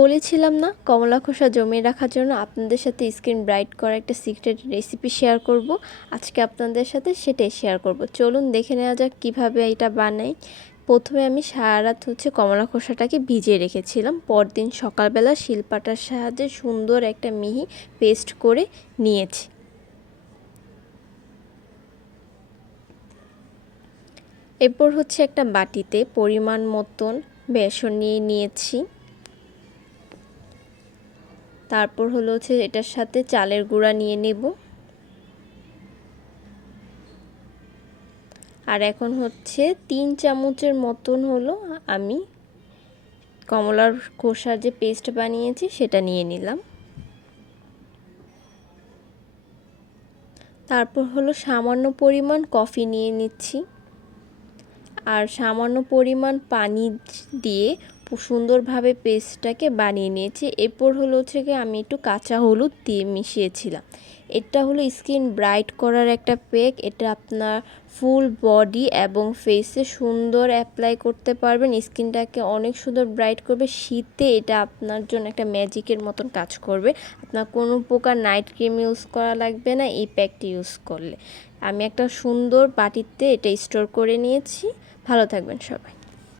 বলেছিলাম না, কমলা খোসা জমিয়ে রাখার জন্য আপনাদের সাথে স্কিন ব্রাইট করা একটা সিক্রেট রেসিপি শেয়ার করব। আজকে আপনাদের সাথে সেটাই শেয়ার করব। চলুন দেখে নেওয়া যাক কীভাবে এটা বানাই। প্রথমে আমি সারা রাত হচ্ছে কমলা খোসাটাকে ভিজিয়ে রেখেছিলাম। পরদিন সকালবেলা শিলপাটার সাহায্যে সুন্দর একটা মিহি পেস্ট করে নিয়েছি। এরপর হচ্ছে একটা বাটিতে পরিমাণ মতন বেসন নিয়ে নিয়েছি। তারপর হলো হচ্ছে এটার সাথে চালের গুঁড়া নিয়ে নেব। আর এখন হচ্ছে তিন চামচের মতন হলো আমি কমলার খোসার যে পেস্ট বানিয়েছি সেটা নিয়ে নিলাম। তারপর হলো সামান্য পরিমাণ কফি নিয়ে নিচ্ছি। আর সামান্য পরিমাণ পানি দিয়ে সুন্দরভাবে পেস্টটাকে বানিয়ে নিয়েছি। এরপর হলো হচ্ছে কি আমি একটু কাঁচা হলুদ দিয়ে মিশিয়েছিলাম। এটা হলো স্কিন ব্রাইট করার একটা প্যাক এটা আপনার ফুল বডি এবং ফেসে সুন্দর অ্যাপ্লাই করতে পারবেন। স্কিনটাকে অনেক সুন্দর ব্রাইট করবে। শীতে এটা আপনার জন্য একটা ম্যাজিকের মতন কাজ করবে। আপনার কোনো প্রকার নাইট ক্রিম ইউজ করা লাগবে না এই প্যাকটি ইউজ করলে। আমি একটা সুন্দর বাটিতে এটা স্টোর করে নিয়েছি। ভালো থাকবেন সবাই।